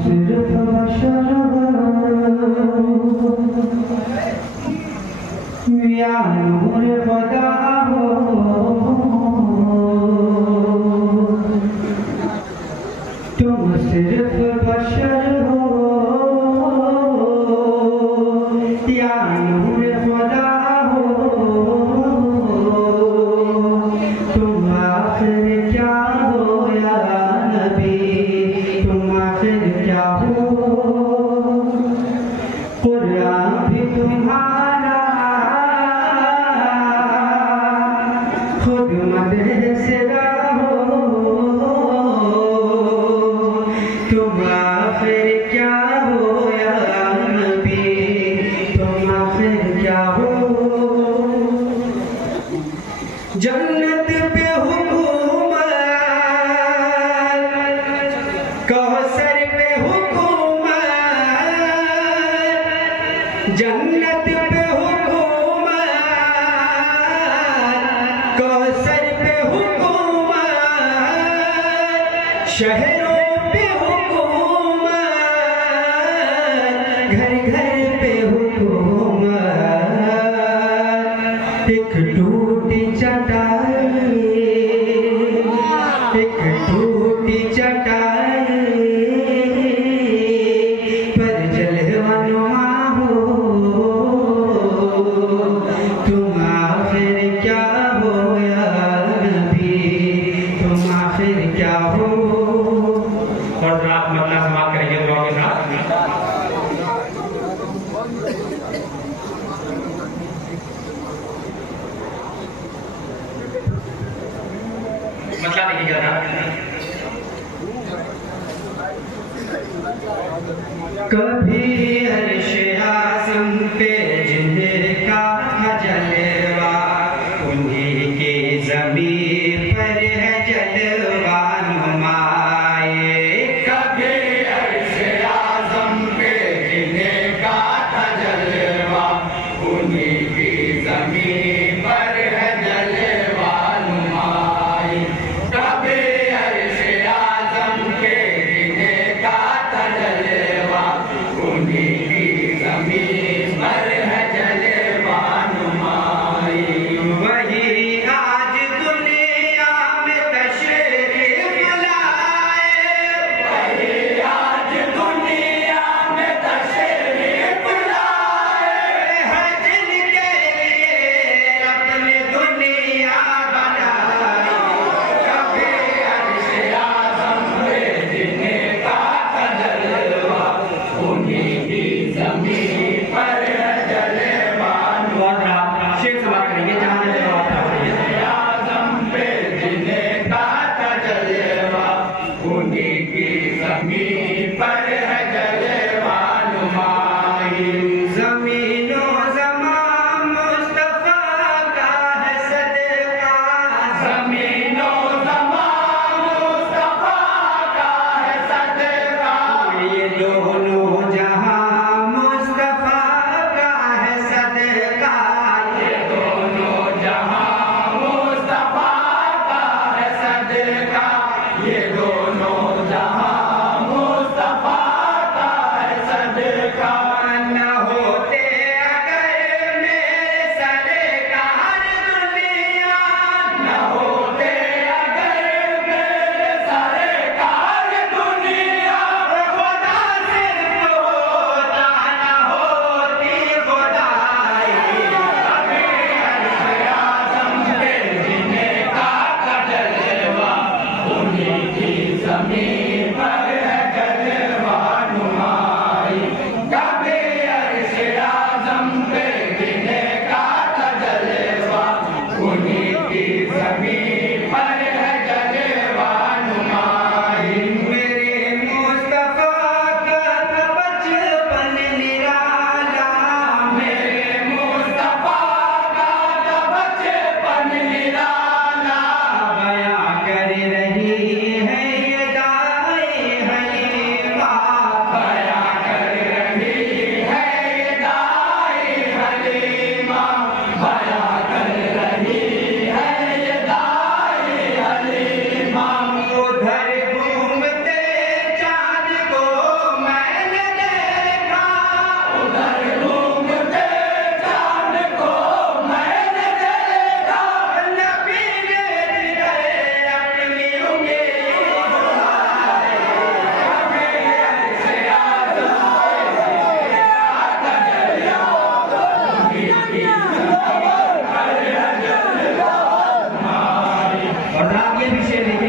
सिर्फ बशर हो या नूर खुदा हो, तुम सिर्फ बशर हो या नूर खुदा हो, तुम आखिर क्या हो या नबी, तुम आखिर क्या हो। कुरान भी तुम्हारा खुद मदरसा हो, तुम आखिर क्या हो या नबी, तुम आखिर क्या हो। जन्नत पे हुकूमत, कौसर पे हुकूमत, जन्नत पे हुकूमत, कौसर पे हुकूमत, शहरों पे हुकूमत, घर घर पे हुकूमत। एक टूटी चटाई, एक टूटी चटाई पर जलवानुमा हो, तुम आखिर क्या हो या नबी, तुम आखिर क्या हो। और रात मरना समाप्त करेंगे दुआ के साथ। मतलब देखिएगा ना, कभी अर्श आज़म पे जिनका जलवा, उन्हीं के ज़मीन पर है जलवा नुमाए। कभी अर्श आज़म पे जिनका जलवा, उन्हीं की ज़मीन पर है जलवा नुमाई। कभी अर्श आज़म पे जिनका जलवा, उन्हीं की ये भी शेर नहीं